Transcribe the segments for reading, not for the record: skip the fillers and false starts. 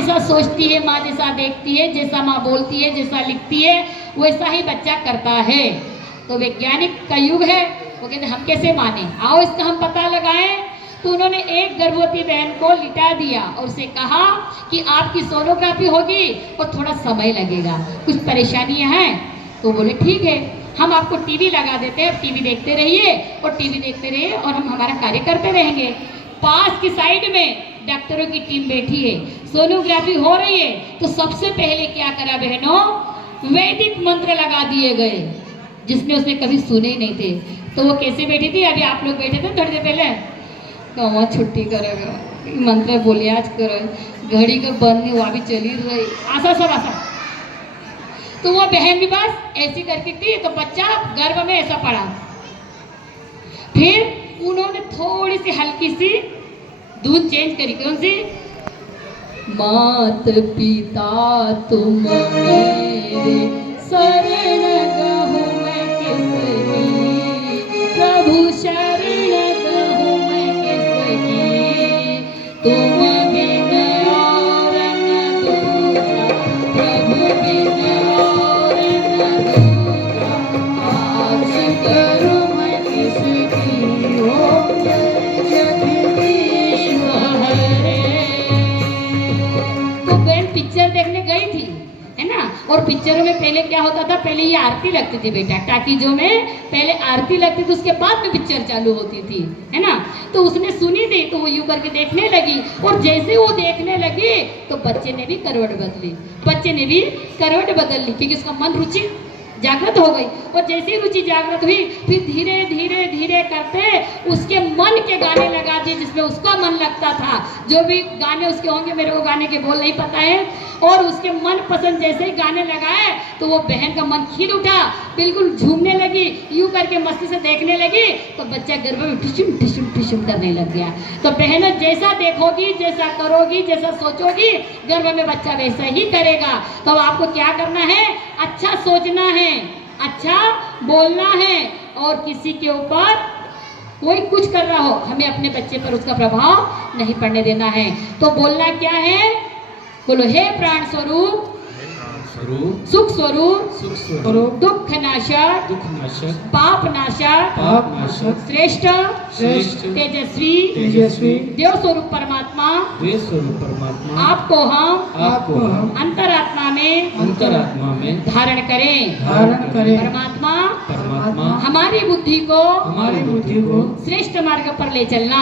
जैसा सोचती है, माँ जैसा देखती है, जैसा माँ बोलती है, जैसा लिखती है, वैसा ही बच्चा करता है। तो वैज्ञानिक का युग है, वो कहते हम कैसे माने, आओ इसका हम पता लगाएं। तो उन्होंने एक गर्भवती बहन को लिटा दिया और उसे कहा कि आपकी सोनोग्राफी होगी और थोड़ा समय लगेगा, कुछ परेशानियां हैं। तो बोले ठीक है, हम आपको टीवी लगा देते हैं, टीवी देखते रहिए और टीवी देखते रहिए और हम हमारा कार्य करते रहेंगे। पास की साइड में डॉक्टरों की टीम बैठी है, सोनोग्राफी हो रही है। तो सबसे पहले क्या करा बहनों, वैदिक मंत्र लगा दिए गए, जिसने उसने कभी सुने ही नहीं थे। तो वो कैसे बैठी थी, अभी आप लोग बैठे थे थोड़ी देर पहले, कहाँ छुट्टी करेगा, मंत्र बोले आज करो, घड़ी का बंद नहीं, वो अभी चली रही, आशा सब आशा। तो वो बहन भी बस ऐसी करके थी, तो बच्चा गर्भ में ऐसा पड़ा। फिर उन्होंने थोड़ी सी हल्की सी दूध चेंज करी, कौन सी, मात पिता तुम मेरे शरण गहूँ मैं किसकी, प्रभु शरण गहूँ मैं किसकी, तुम बिन और न दूजा, प्रभु बिन और न दूजा, आस करूँ मैं किसकी, हो जगदीश हरे। तो बहन पिक्चर देखने गई थी, है ना, और पिक्चरों में पहले क्या होता था, पहले ये आरती लगती थी बेटा, टाकीजों में पहले आरती लगती थी, उसके बाद में पिक्चर चालू होती थी, है ना। तो उसने सुनी थी, तो वो यूं करके देखने लगी, और जैसे वो देखने लगी तो बच्चे ने भी करवट बदली, बच्चे ने भी करवट बदल ली, क्योंकि उसका मन रुचि जागृत हो गई। और जैसी रुचि जागृत हुई, फिर धीरे धीरे धीरे करते उसके मन के गाने लगा दिए, जिसमें उसका मन लगता था। जो भी गाने उसके होंगे, मेरे को गाने के बोल नहीं पता है, और उसके मन पसंद जैसे ही गाने लगाए तो वो बहन का मन खिल उठा, बिल्कुल झूमने लगी, यूं करके मस्ती से देखने लगी। तो बच्चा गर्भ में टिशुम टिशुम टिशुम करने लग गया। तो बहन जैसा देखोगी, जैसा करोगी, जैसा सोचोगी, गर्भ में बच्चा वैसा ही करेगा। तो आपको क्या करना है, अच्छा सोचना है, अच्छा बोलना है, और किसी के ऊपर कोई कुछ कर रहा हो, हमें अपने बच्चे पर उसका प्रभाव नहीं पड़ने देना है। तो बोलना क्या है, बोलो, हे प्राण स्वरूप, सुख स्वरूप, दुख नाशक, पाप नाशक, श्रेष्ठ तेजस्वी देव स्वरूप परमात्मा, आपको हम अंतरात्मा में धारण करें। परमात्मा हमारी बुद्धि को श्रेष्ठ मार्ग पर ले चलना।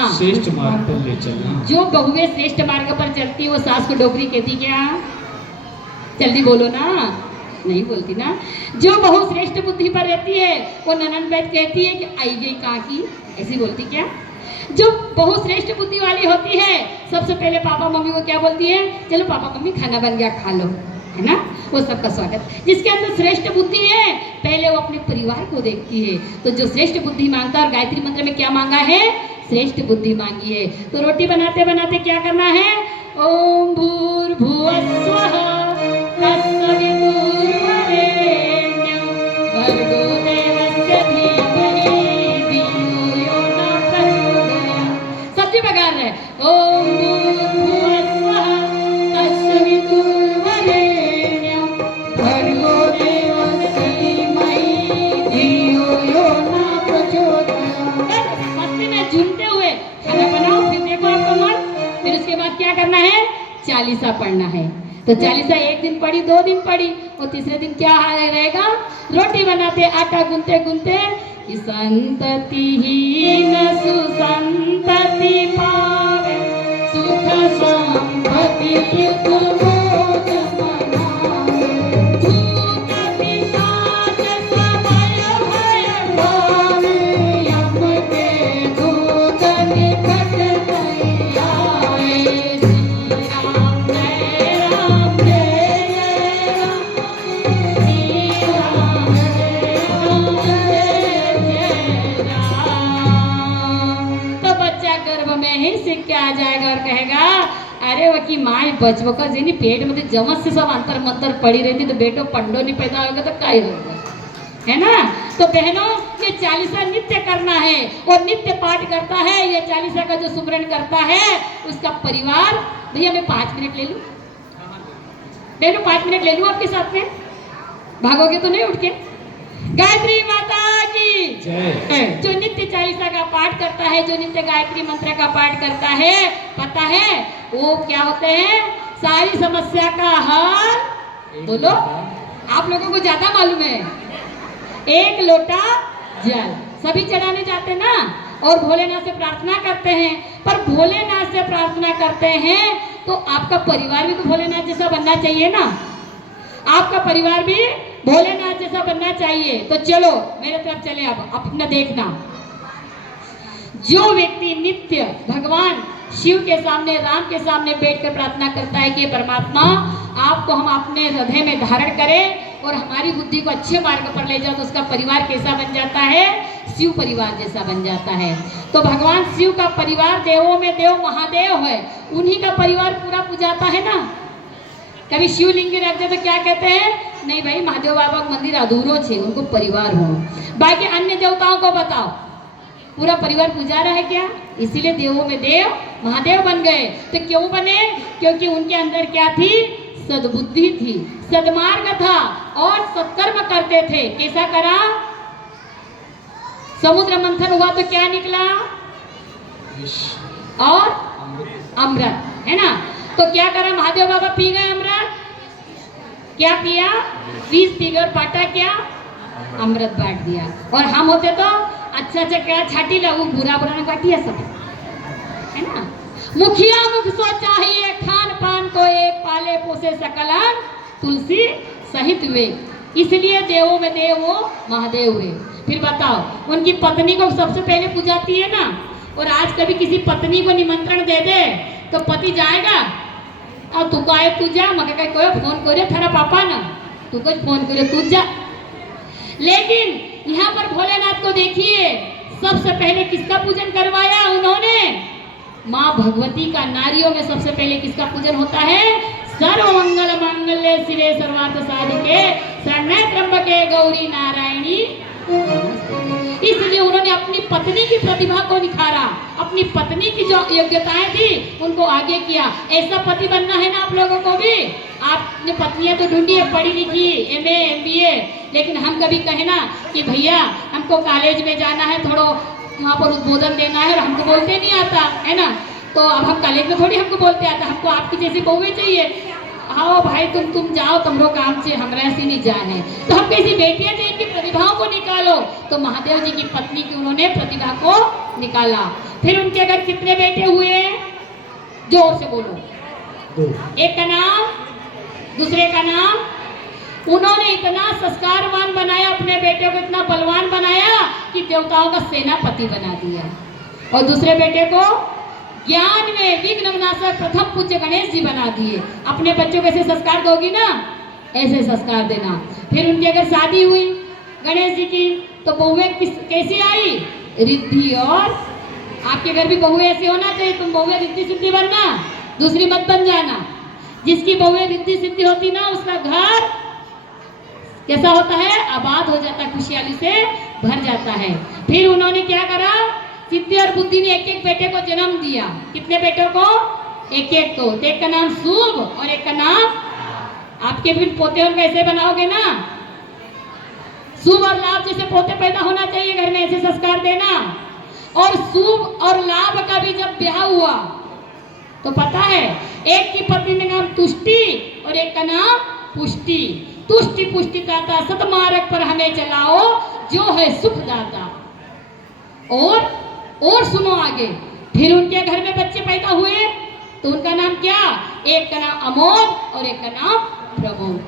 जो बहुए श्रेष्ठ मार्ग पर चलती है, वो सास को डोकरी कहती क्या, जल्दी बोलो ना, नहीं बोलती ना। जो बहु श्रेष्ठ बुद्धि पर रहती है, वो ननन बैठ कहती है कि आई गई कहाँ की, ऐसी बोलती क्या। जो बहु श्रेष्ठ बुद्धि वाली होती है, सबसे पहले पापा मम्मी को क्या बोलती है, चलो पापा मम्मी खाना बन गया खा लो, है ना, वो सबका स्वागत। जिसके अंदर श्रेष्ठ बुद्धि है, पहले वो अपने परिवार को देखती है। तो जो श्रेष्ठ बुद्धि मांगता है, और गायत्री मंत्र में क्या मांगा है, श्रेष्ठ बुद्धि मांगी है। तो रोटी बनाते बनाते क्या करना है, ओम भूर्भुवस्वः तत्सवितुर्वरेण्यं भर्गो देवस्य धीमहि धियो यो न प्रचोदयात्। सब्जी पका रहे, ओम भूर्भुवस्वः तत्सवितुर्वरेण्यं भर्गो देवस्य धीमहि धियो यो न प्रचोदयात्। मस्ती में झूमते हुए खाना बनाओ, फिर देखो आपका मन। फिर उसके बाद क्या करना है, चालीसा पढ़ना है। तो चालीसा एक दिन पढ़ी, 2 दिन पढ़ी, और तीसरे दिन क्या रहेगा, रोटी बनाते आटा गूंथते गूंथते, संततिहीन सुसंतति पावे, सुख संपत्ति युग मोद मनावे, भूत पिशाच समय भय भावे, यम के दूत निकट नहीं आए। सीख के आ जाएगा और कहेगा, अरे वो की माँ बचपो का जी पेट में जमत से सब अंतर मंतर पड़ी रहती, तो बेटो पंडो नहीं पैदा होगा तो क्या होगा, है ना। तो बहनों, ये चालीसा नित्य करना है, और नित्य पाठ करता है, ये चालीसा का जो सुमरन करता है, उसका परिवार, भैया मैं 5 मिनट ले लूं, बहनों 5 मिनट ले लूं आपके साथ में, भागोगे तो नहीं उठ के। गायत्री माता की जय। जो नित्य चालीसा का पाठ करता है, जो नित्य गायत्री मंत्र का पाठ करता है, पता है वो क्या होते हैं, सारी समस्या का हल। बोलो, आप लोगों को ज्यादा मालूम है। 1 लोटा जल सभी चढ़ाने जाते ना, और भोलेनाथ से प्रार्थना करते हैं। पर भोलेनाथ से प्रार्थना करते हैं तो आपका परिवार भी तो भोलेनाथ जैसा बनना चाहिए ना, आपका परिवार भी भोलेनाथ जैसा बनना चाहिए। तो चलो मेरे तरफ चले, अब अपना देखना। जो व्यक्ति नित्य भगवान शिव के सामने, राम के सामने बैठकर प्रार्थना करता है कि परमात्मा आपको हम अपने हृदय में धारण करें और हमारी बुद्धि को अच्छे मार्ग पर ले जाओ, तो उसका परिवार कैसा बन जाता है, शिव परिवार जैसा बन जाता है। तो भगवान शिव का परिवार देवों में देव महादेव है, उन्हीं का परिवार पूरा पूजाता है ना। कभी शिवलिंग रख दे तो क्या कहते हैं, नहीं भाई महादेव बाबा का मंदिर अधूरो छे, उनको परिवार हो। बाकी अन्य देवताओं को बताओ, पूरा परिवार पूजा रहा है क्या? इसीलिए देवों में देव महादेव बन गए। तो क्यों बने? क्योंकि उनके अंदर क्या थी, सद्बुद्धि थी, सद्मार्ग था और सत्कर्म करते थे। कैसा करा? समुद्र मंथन हुआ तो क्या निकला? और अमृत, है ना। तो क्या करा महादेव बाबा, पी गए अमृत। क्या पिया? विष पी गए और पाटा क्या? अमृत बांट दिया। और हम होते तो अच्छा अच्छा क्या छाटी लगू, बुरा बुरा ने काटिया सब, है ना। मुखिया मुख सो चाहिए, खान पान को एक पाले पोसे सकलन, तुलसी सहित वे। इसलिए देवों में देव वो महादेव हुए। फिर बताओ, उनकी पत्नी को सबसे पहले पूजाती है ना। और आज कभी किसी पत्नी को निमंत्रण दे दे तो पति जाएगा, और तू काय तू जा, मगर कोई फोन करे थारा पापा ना, तू कुछ फोन करे तू जा। लेकिन यहाँ पर भोलेनाथ को देखिए, सबसे पहले किसका पूजन करवाया उन्होंने? माँ भगवती का। नारियों में सबसे पहले किसका पूजन होता है? सर्व मंगल मांगल्ये शिवे सर्वार्थ साधिके शरण्ये त्र्यंबके गौरी नारायणी। इसलिए उन्होंने अपनी पत्नी की प्रतिभा को निखारा, अपनी पत्नी की जो योग्यताएं थी उनको आगे किया। ऐसा पति बनना है ना आप लोगों को भी। आपने पत्नियां तो ढूंढी है, पढ़ी लिखी, MA MBA, लेकिन हम कभी कहे ना कि भैया हमको कॉलेज में जाना है, थोड़ा वहाँ पर उद्बोधन देना है, और हमको बोलते नहीं आता है ना। तो अब हम कॉलेज में थोड़ी हमको बोलते आता, हमको आपकी जैसी बहुएं चाहिए। हाँ भाई तुम जाओ, तुमरो काम से हमरा से नहीं जाने। तो हम कैसी बेटियां चाहिए, इनकी प्रतिभाओं को निकालो। तो महादेव जी की पत्नी की उन्होंने प्रतिभा को निकाला। फिर उनके अगर कितने बेटे हुए? जोर से बोलो। एक का नाम, दूसरे का नाम। उन्होंने इतना संस्कारवान बनाया अपने बेटे को, इतना बलवान बनाया कि देवताओं का सेनापति बना दिया। और दूसरे बेटे को ज्ञान में विघ्न विनाशक प्रथम पूज्य गणेश जी बना दिए। अपने बच्चों को ऐसे संस्कार दोगी ना, ऐसे संस्कार देना। फिर उनकी अगर शादी हुई गणेश जी की, तो बहुएं कैसी आई? रिद्धि। और आपके घर भी बहुएं ऐसे होना चाहिए, तुम बहुएं रिद्धि सिद्धि बनना, दूसरी मत बन जाना। जिसकी बहुएं रिद्धि सिद्धि होती ना, उसका घर कैसा होता है? आबाद हो जाता, खुशहाली से भर जाता है। फिर उन्होंने क्या करा? सिद्धि और बुद्धि ने एक एक बेटे को जन्म दिया। कितने बेटों को? एक एक को। एक का नाम शुभ और एक का नाम, आपके भी पोते और कैसे बनाओगे ना, शुभ और लाभ जैसे पोते पैदा होना चाहिए घर में, ऐसे संस्कार देना। और शुभ और लाभ का भी जब ब्याह हुआ तो पता है, एक की पत्नी ने नाम तुष्टि और एक का नाम पुष्टि। तुष्टि पुष्टि दाता, सतमार्ग पर हमें चलाओ, जो है सुखदाता। और सुनो आगे, फिर उनके घर में बच्चे पैदा हुए तो उनका नाम क्या? एक का नाम अमोद और एक का नाम प्रमोद।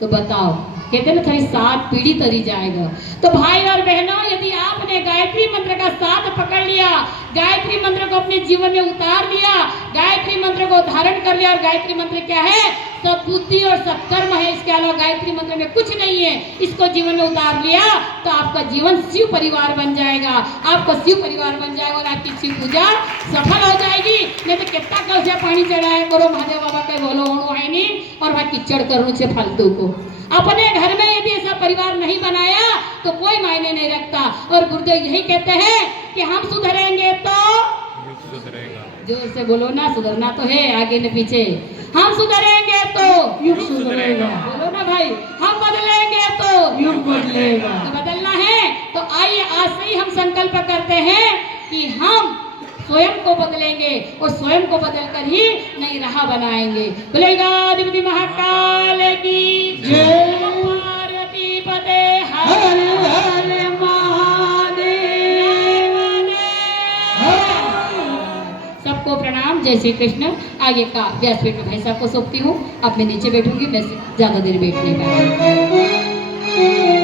तो बताओ, कहते ना थोड़ी 7 पीढ़ी तरी जाएगा। तो भाई और बहनों, यदि आपने गायत्री मंत्र का साथ पकड़ लिया, गायत्री मंत्र को अपने जीवन में उतार लिया, गायत्री मंत्र को धारण कर लिया, और गायत्री मंत्र क्या है? सद्बुद्धि और सत्कर्म है, इसके अलावा गायत्री मंत्र में कुछ नहीं है। इसको जीवन में उतार लिया तो आपका जीवन शिव परिवार बन जाएगा, आपका शिव परिवार बन जाएगा और आपकी शिव पूजा सफल हो जाएगी। नहीं तो कितना कलशा पानी चढ़ाया करो, महादेव बाबा के बोलो है नहीं, और वह किचड़ करो से फालतू को। अपने घर में यदि ऐसा परिवार नहीं बनाया तो कोई मायने नहीं रखता। और गुरुदेव यही कहते हैं कि हम सुधरेंगे तो, जोर से बोलो ना, सुधरना तो है आगे न पीछे। हम सुधरेंगे तो युग सुधरेगा, बोलो ना भाई, हम बदलेंगे तो युग बदलेगा। तो बदलना है तो आइए आज से ही हम संकल्प करते हैं कि हम स्वयं को बदलेंगे और स्वयं को बदलकर ही नई राह बनाएंगे। बोलेगा अधिपति महाकाल की जय। पार्वती पते हर हरे हरे महादेव। सबको प्रणाम, जय श्री कृष्ण। आगे का व्यासपीठ में भाई साहब को सौंपती हूँ, अब मैं नीचे बैठूंगी, वैसे ज्यादा देर बैठ नहीं पाऊंगी।